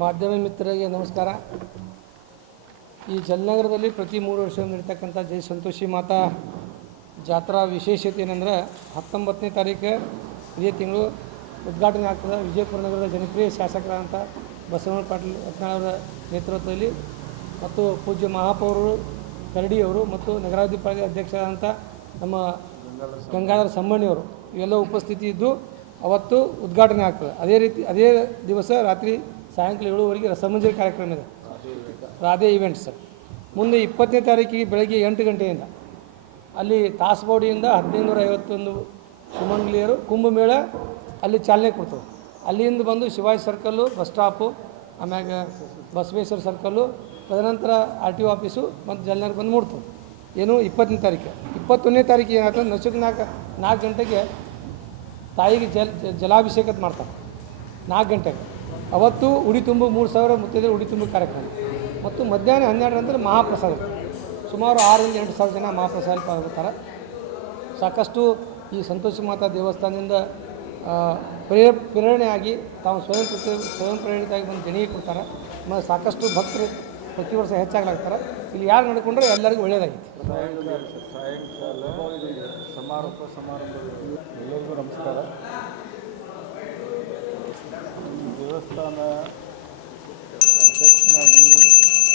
ಮಾಧ್ಯಮ ಮಿತ್ರರಿಗೆ ನಮಸ್ಕಾರ. ಈ ಜಲನಗರದಲ್ಲಿ ಪ್ರತಿ 3 ವರ್ಷ ನಡೀತಕ್ಕಂಥ ಜೈ ಸಂತೋಷಿ ಮಾತಾ ಜಾತ್ರಾ ವಿಶೇಷತೆ ಏನಂದ್ರೆ 19ನೇ ತಾರೀಕು ಇದೇ ತಿಂಗಳು ಉದ್ಘಾಟನೆ ಆಗ್ತದೆ. ವಿಜಯಪುರ ನಗರದ ಜನಪ್ರಿಯ ಶಾಸಕರಾದಂಥ ಬಸವರಾಜ ಪಾಟೀಲ್ ಯತ್ನಾಳ್ ಅವರ ನೇತೃತ್ವದಲ್ಲಿ ಮತ್ತು ಪೂಜ್ಯ ಮಹಾಪೌರರು ಕರಡಿಯವರು ಮತ್ತು ನಗರಾಧಿಕಾರಿ ಅಧ್ಯಕ್ಷರಾದಂಥ ನಮ್ಮ ಗಂಗಾಧರ ಸಮ್ಮಣಿಯವರು ಇವೆಲ್ಲ ಉಪಸ್ಥಿತಿ ಇದ್ದು ಅವತ್ತು ಉದ್ಘಾಟನೆ ಆಗ್ತದೆ. ಅದೇ ದಿವಸ ರಾತ್ರಿ ಸಾಯಂಕಾಲ 7:00ವರೆಗೆ ರಸಮಂಜರಿ ಕಾರ್ಯಕ್ರಮ ಇದೆ, ರಾಧೆ ಈವೆಂಟ್ಸ್. ಮುಂದೆ 20ನೇ ತಾರೀಕಿಗೆ ಬೆಳಗ್ಗೆ 8 ಗಂಟೆಯಿಂದ ಅಲ್ಲಿ ತಾಸಬೋಡಿಯಿಂದ 1551 ಸುಮಂಗಲಿಯರು ಕುಂಭಮೇಳ ಅಲ್ಲಿ ಚಾಲನೆ ಕೊಡ್ತವೆ. ಅಲ್ಲಿಂದ ಬಂದು ಶಿವಾಜಿ ಸರ್ಕಲ್ಲು ಬಸ್ ಸ್ಟಾಪು, ಆಮ್ಯಾಗ ಬಸವೇಶ್ವರ ಸರ್ಕಲ್ಲು, ತದನಂತರ RTO ಆಫೀಸು ಮತ್ತು ಜಲನಗರ ಬಂದು ಮೂಡ್ತವೆ. ಏನು 20ನೇ ತಾರೀಕು. 21ನೇ ತಾರೀಕಿಗೆ ಏನಾಗ್ತದೆ, ನಸುಕ್ 4 ಗಂಟೆಗೆ ತಾಯಿಗೆ ಜಲಾಭಿಷೇಕ ಮಾಡ್ತಾರೆ 4 ಗಂಟೆಗೆ. ಅವತ್ತು ಉಡಿ ತುಂಬು 3000 ಮುತ್ತೈದೆಯರು ಉಡಿ ತುಂಬು ಕಾರ್ಯಕ್ರಮ ಮತ್ತು ಮಧ್ಯಾಹ್ನ 12 ನಂತರ ಮಹಾಪ್ರಸಾದ. ಸುಮಾರು 6 ರಿಂದ 8 ಸಾವಿರ ಜನ ಮಹಾಪ್ರಸಾದ ಪಾಲ್ಗೊಳ್ತಾರೆ. ಸಾಕಷ್ಟು ಈ ಸಂತೋಷಿ ಮಾತಾ ದೇವಸ್ಥಾನದಿಂದ ಪ್ರೇರಣೆಯಾಗಿ ತಾವು ಸ್ವಯಂ ಪ್ರೇರಿತವಾಗಿ ಬಂದು ದೇಣಿಗೆ ಕೊಡ್ತಾರೆ. ಮತ್ತು ಸಾಕಷ್ಟು ಭಕ್ತರು ಪ್ರತಿ ವರ್ಷ ಹೆಚ್ಚಾಗ್ಲಾಗ್ತಾರೆ. ಇಲ್ಲಿ ಯಾರು ನಡ್ಕೊಂಡ್ರೆ ಎಲ್ಲರಿಗೂ ಒಳ್ಳೆಯದಾಗಿತ್ತು. ಸಾಯಂಕಾಲ ಸಮಾರೋಪ ಸಮಾರಂಭ. ಎಲ್ಲರಿಗೂ ನಮಸ್ಕಾರ. ದೇವಸ್ಥಾನ ಅಧ್ಯಕ್ಷನಾಗಿ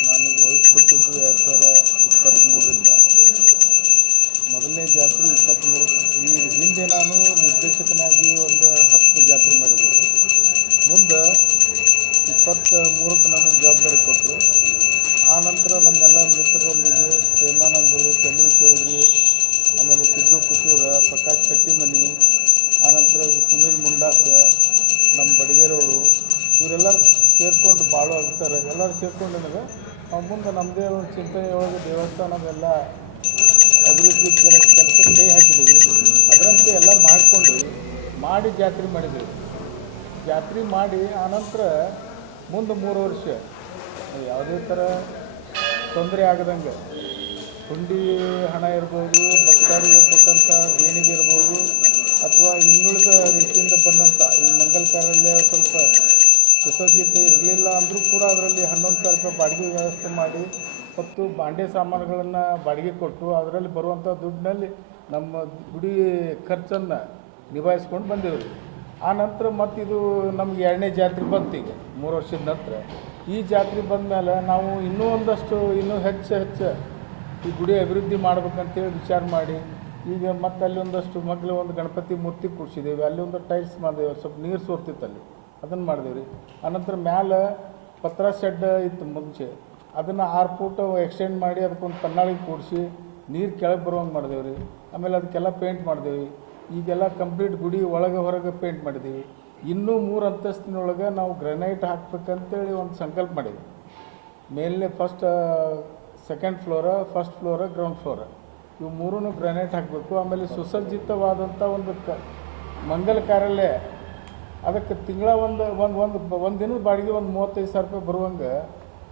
ನನಗೆ ವಹಿಸ್ಕೊಟ್ಟಿದ್ದು 2023ರಿಂದ. ಮೊದಲನೇ ಜಾತ್ರೆ 23. ಈ ಹಿಂದೆ ನಾನು ನಿರ್ದೇಶಕನಾಗಿ ಒಂದು 10 ಜಾತ್ರೆ ಮಾಡಿದ್ದೀನಿ. ಮುಂದೆ 23ಕ್ಕೆ ನನಗೆ ಜವಾಬ್ದಾರಿ ಕೊಟ್ಟರು. ಆ ನಂತರ ನಮ್ಮೆಲ್ಲ ಮಿತ್ರರೊಂದಿಗೆ ಪ್ರೇಮಾನಂದರು, ಚಂದ್ರಚೌಧರಿ, ಆಮೇಲೆ ಸಿದ್ದು ಕುಸೂರ, ಪ್ರಕಾಶ್ ಕಟ್ಟಿಮನಿ, ಆನಂತರ ಸುನೀಲ್ ಮುಂಡಾಸ, ನಮ್ಮ ಬಡಗೇರವರು, ಇವರೆಲ್ಲರೂ ಸೇರಿಕೊಂಡು ಬಾಳು ಆಗ್ತಾರೆ. ಎಲ್ಲರೂ ಸೇರಿಕೊಂಡು ನನಗೆ ನಾವು ಮುಂದೆ ನಮ್ಮದೇ ಒಂದು ಚಿಂತನೆ ಒಳಗೆ ದೇವಸ್ಥಾನದೆಲ್ಲ ಅಭಿವೃದ್ಧಿ ಕೆಲಸಕ್ಕೆ ಕೈ ಹಾಕಿದ್ದೀವಿ. ಅದರಂತೆ ಎಲ್ಲ ಮಾಡಿ ಜಾತ್ರೆ ಮಾಡಿದ್ದೀವಿ. ಜಾತ್ರೆ ಮಾಡಿ ಆನಂತರ ಮುಂದೆ 3 ವರ್ಷ ಯಾವುದೇ ಥರ ತೊಂದರೆ ಆಗದಂಗೆ ಹುಂಡಿ ಹಣ ಇರ್ಬೋದು, ಭಕ್ತರಿಗೆ ಕೊಟ್ಟಂಥ ದೇಣಿಗೆ ಇರ್ಬೋದು, ಅಥವಾ ಇನ್ನುಳಿದ ರೀತಿಯಿಂದ ಬಂದಂಥ ಈ ಮಂಗಲ ಕಾರ್ಯಾಲಯ ಸ್ವಲ್ಪ ಸುಸಜ್ಜಿತೆ ಇರಲಿಲ್ಲ ಅಂದರೂ ಕೂಡ ಅದರಲ್ಲಿ 11,000 ರೂಪಾಯಿ ಬಾಡಿಗೆ ವ್ಯವಸ್ಥೆ ಮಾಡಿ ಮತ್ತು ಬಾಂಡೆ ಸಾಮಾನುಗಳನ್ನು ಬಾಡಿಗೆ ಕೊಟ್ಟು ಅದರಲ್ಲಿ ಬರುವಂಥ ದುಡ್ಡಿನಲ್ಲಿ ನಮ್ಮ ಗುಡಿ ಖರ್ಚನ್ನು ನಿಭಾಯಿಸ್ಕೊಂಡು ಬಂದಿರೋದು. ಆ ನಂತರ ಮತ್ತಿದು ನಮ್ಗೆ 2ನೇ ಜಾತ್ರೆ ಬಂತು. ಈಗ 3 ವರ್ಷದ ನಂತರ ಈ ಜಾತ್ರೆ ಬಂದ ಮೇಲೆ ನಾವು ಇನ್ನೂ ಹೆಚ್ಚು ಈ ಗುಡಿ ಅಭಿವೃದ್ಧಿ ಮಾಡ್ಬೇಕಂತೇಳಿ ವಿಚಾರ ಮಾಡಿ ಈಗ ಮತ್ತೆ ಅಲ್ಲಿ ಒಂದಷ್ಟು ಒಂದು ಗಣಪತಿ ಮೂರ್ತಿ ಕೂಡಿಸಿದ್ದೇವೆ. ಅಲ್ಲಿ ಒಂದು ಟೈಲ್ಸ್ ಮಾಡಿದೇವೆ, ಸ್ವಲ್ಪ ನೀರು ಸೋರ್ತಿತ್ತಲ್ಲಿ, ಅದನ್ನು ಮಾಡಿದೇವೆ ರೀ. ಆನಂತರ ಮ್ಯಾಲೆ ಪತ್ರ ಶೆಡ್ ಇತ್ತು ಮುಂಚೆ, ಅದನ್ನು 6 ಫೂಟ್ ಎಕ್ಸ್ಟೆಂಡ್ ಮಾಡಿ ಅದಕ್ಕೊಂದು ಕಣ್ಣಾಳಿ ಕೂಡಿಸಿ ನೀರು ಕೆಳಗೆ ಬರುವಂಗೆ ಮಾಡಿದೇವೆ ರೀ. ಆಮೇಲೆ ಅದಕ್ಕೆಲ್ಲ ಪೇಂಟ್ ಮಾಡಿದೇವೆ. ಈಗೆಲ್ಲ ಕಂಪ್ಲೀಟ್ ಗುಡಿ ಒಳಗೆ ಹೊರಗೆ ಪೇಂಟ್ ಮಾಡಿದ್ದೀವಿ. ಇನ್ನೂ 3 ಅಂತಸ್ತಿನೊಳಗೆ ನಾವು ಗ್ರನೈಟ್ ಹಾಕ್ಬೇಕಂತೇಳಿ ಒಂದು ಸಂಕಲ್ಪ ಮಾಡಿದ್ವಿ. ಮೇಲೇ ಸೆಕೆಂಡ್ ಫ್ಲೋರ, ಫಸ್ಟ್ ಫ್ಲೋರ, ಗ್ರೌಂಡ್ ಫ್ಲೋರ ಇವು 3 ಗ್ರನೈಟ್ ಹಾಕಬೇಕು. ಆಮೇಲೆ ಸುಸಜ್ಜಿತವಾದಂಥ ಒಂದು ಮಂಗಲ ಕಾರ್ಯಾಲಯ, ಅದಕ್ಕೆ ತಿಂಗಳ ಒಂದು ದಿನದ ಬಾಡಿಗೆ ಒಂದು 35,000 ರೂಪಾಯಿ ಬರುವಂಗೆ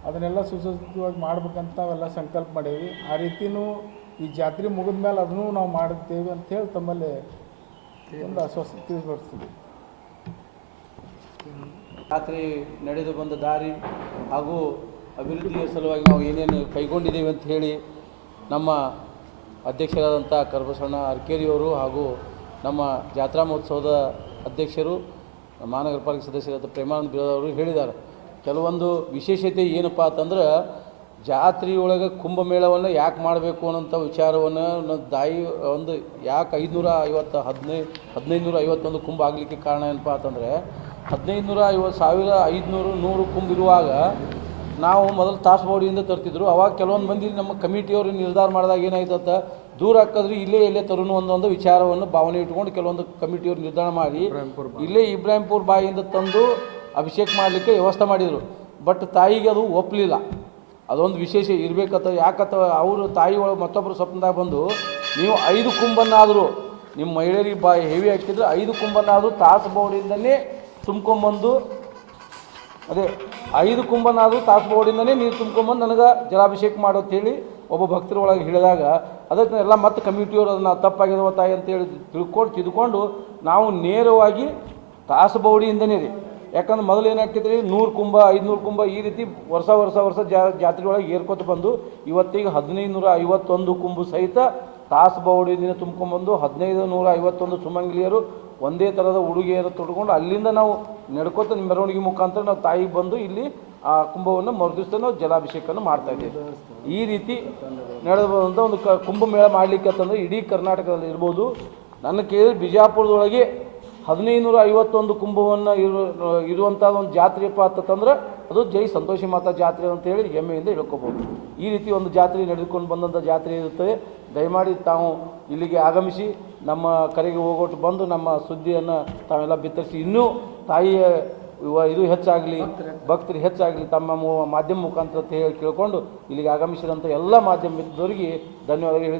ಅದನ್ನೆಲ್ಲ ಸುಸಜ್ಜಿತವಾಗಿ ಮಾಡ್ಬೇಕಂತ ನಾವೆಲ್ಲ ಸಂಕಲ್ಪ ಮಾಡೀವಿ. ಆ ರೀತಿಯೂ ಈ ಜಾತ್ರೆ ಮುಗಿದ ಮೇಲೆ ಅದನ್ನೂ ನಾವು ಮಾಡುತ್ತೇವೆ ಅಂಥೇಳಿ ತಮ್ಮಲ್ಲಿ ಒಂದು ಆಶ್ವಾಸನೆ ತಿಳಿಸ್ಬರ್ತೀವಿ. ಜಾತ್ರೆ ನಡೆದು ಬಂದ ದಾರಿ ಹಾಗೂ ಅಭಿವೃದ್ಧಿಯ ಸಲುವಾಗಿ ನಾವು ಏನೇನು ಕೈಗೊಂಡಿದ್ದೇವೆ ಅಂತ ಹೇಳಿ ನಮ್ಮ ಅಧ್ಯಕ್ಷರಾದಂಥ ಕರಬಸಣ್ಣ ಅರ್ಕೇರಿಯವರು ಹಾಗೂ ನಮ್ಮ ಜಾತ್ರಾ ಮಹೋತ್ಸವದ ಅಧ್ಯಕ್ಷರು ಮಹಾನಗರ ಪಾಲಿಕೆ ಸದಸ್ಯರಾದ ಪ್ರೇಮಾನಂದ ಬಿರಾದವರು ಹೇಳಿದ್ದಾರೆ. ಕೆಲವೊಂದು ವಿಶೇಷತೆ ಏನಪ್ಪ ಅಂತಂದ್ರೆ, ಜಾತ್ರೆಯೊಳಗೆ ಕುಂಭಮೇಳವನ್ನು ಯಾಕೆ ಮಾಡಬೇಕು ಅನ್ನೋಂಥ ವಿಚಾರವನ್ನು ಒಂದು ಯಾಕೆ 1551 ಕುಂಭ ಆಗಲಿಕ್ಕೆ ಕಾರಣ ಏನಪ್ಪ ಅಂತಂದರೆ, 1550,500 ಕುಂಭ ಇರುವಾಗ ನಾವು ಮೊದಲು ತಾಸಬೋಡಿಯಿಂದ ತರ್ತಿದ್ರು. ಅವಾಗ ಕೆಲವೊಂದು ಮಂದಿ ನಮ್ಮ ಕಮಿಟಿಯವರು ನಿರ್ಧಾರ ಮಾಡಿದಾಗ ಏನಾಯ್ತಂತ, ದೂರ ಹಾಕಿದ್ರೆ ಇಲ್ಲೇ ತರುಣು ಒಂದು ವಿಚಾರವನ್ನು ಭಾವನೆ ಇಟ್ಕೊಂಡು ಕೆಲವೊಂದು ಕಮಿಟಿಯವರು ನಿರ್ಧಾರ ಮಾಡಿ ಇಲ್ಲೇ ಇಬ್ರಾಹಿಂಪುರ ಬಾಯಿಯಿಂದ ತಂದು ಅಭಿಷೇಕ ಮಾಡಲಿಕ್ಕೆ ವ್ಯವಸ್ಥೆ ಮಾಡಿದರು. ಬಟ್ ತಾಯಿಗೆ ಅದು ಒಪ್ಪಲಿಲ್ಲ. ಅದೊಂದು ವಿಶೇಷ ಇರಬೇಕತ್ತ. ಯಾಕತ್ತ ಅವರು ತಾಯಿ ಒಳಗೆ ಮತ್ತೊಬ್ಬರು ಸ್ವಪ್ನದಾಗ ಬಂದು, ನೀವು 5 ಕುಂಭನ್ನಾದರೂ ನಿಮ್ಮ ಮಹಿಳೆಯರಿಗೆ ಹೆವಿ ಹಾಕಿದ್ರೆ 5 ಕುಂಭನ್ನಾದರೂ ತಾಸಬೋಡಿಯಿಂದಲೇ ತುಂಬ್ಕೊಂಬಂದು, ಅದೇ 5 ಕುಂಭನಾದರೂ ತಾಸಬೋಡಿಂದನೇ ನೀರು ತುಂಬ್ಕೊಂಬಂದು ನನಗೆ ಜಲಾಭಿಷೇಕ ಮಾಡೋಂಥೇಳಿ ಒಬ್ಬ ಭಕ್ತರ ಒಳಗೆ ಹೇಳಿದಾಗ, ಅದಕ್ಕೆ ಎಲ್ಲ ಮತ್ತೆ ಕಮಿಟಿಯವರು ಅದನ್ನು ತಪ್ಪಾಗಿರುವ ತಾಯಿ ಅಂತೇಳಿ ತಿದ್ಕೊಂಡು ನಾವು ನೇರವಾಗಿ ತಾಸಬೋಡಿಯಿಂದನೇ ರೀ ಯಾಕಂದ್ರೆ ಮೊದಲು ಏನಾಗ್ತಿದ್ರಿ 100 ಕುಂಭ 500 ಕುಂಭ ಈ ರೀತಿ ವರ್ಷ ಜಾತ್ರೆ ಒಳಗೆ ಏರ್ಕೊತ ಬಂದು ಇವತ್ತಿಗೆ 1551 ಕುಂಭ ಸಹಿತ ತಾಸಬೌಡಿಯಿಂದ ತುಂಬ್ಕೊಂಡ್ಬಂದು 1551 ಸುಮಂಗಲಿಯರು ಒಂದೇ ಥರದ ಉಡುಗೆಯನ್ನು ತೊಡ್ಕೊಂಡು ಅಲ್ಲಿಂದ ನಾವು ನಡ್ಕೋತ ಮೆರವಣಿಗೆ ಮುಖಾಂತರ ನಾವು ತಾಯಿಗೆ ಬಂದು ಇಲ್ಲಿ ಆ ಕುಂಭವನ್ನು ಮರುದಿವಸ ನಾವು ಜಲಾಭಿಷೇಕವನ್ನು ಮಾಡ್ತಾ ಇದ್ದೇವೆ. ಈ ರೀತಿ ನಡೆದಂಥ ಒಂದು ಕುಂಭಮೇಳ ಮಾಡಲಿಕ್ಕೆ ಅಂತಂದರೆ ಇಡೀ ಕರ್ನಾಟಕದಲ್ಲಿ ಇರ್ಬೋದು. ನನ್ನ ಕೇಳಿ ಬಿಜಾಪುರದೊಳಗೆ 1551 ಕುಂಭವನ್ನು ಇರುವಂಥ ಒಂದು ಜಾತ್ರೆಯಪ್ಪ ಅಂತಂದ್ರೆ ಅದು ಜೈ ಸಂತೋಷಿ ಮಾತಾ ಜಾತ್ರೆ ಅಂತೇಳಿ ಹೆಮ್ಮೆಯಿಂದ ಹೇಳ್ಕೋಬೋದು. ಈ ರೀತಿ ಒಂದು ಜಾತ್ರೆ ನಡೆದುಕೊಂಡು ಬಂದಂಥ ಜಾತ್ರೆ ಇರುತ್ತದೆ. ದಯಮಾಡಿ ತಾವು ಇಲ್ಲಿಗೆ ಆಗಮಿಸಿ ನಮ್ಮ ಕರೆಗೆ ಹೋಗೋಟ್ಟು ಬಂದು ನಮ್ಮ ಸುದ್ದಿಯನ್ನು ತಾವೆಲ್ಲ ಬಿತ್ತರಿಸಿ ಇನ್ನೂ ತಾಯಿಯ ಇದು ಹೆಚ್ಚಾಗಲಿ, ಭಕ್ತರು ಹೆಚ್ಚಾಗಲಿ ತಮ್ಮ ಮಾಧ್ಯಮ ಮುಖಾಂತರ ಅಂತ ಹೇಳಿ ಕೇಳಿಕೊಂಡು ಇಲ್ಲಿಗೆ ಆಗಮಿಸಿದಂಥ ಎಲ್ಲ ಮಾಧ್ಯಮದವರಿಗೆ ಧನ್ಯವಾದಗಳು ಹೇಳಿ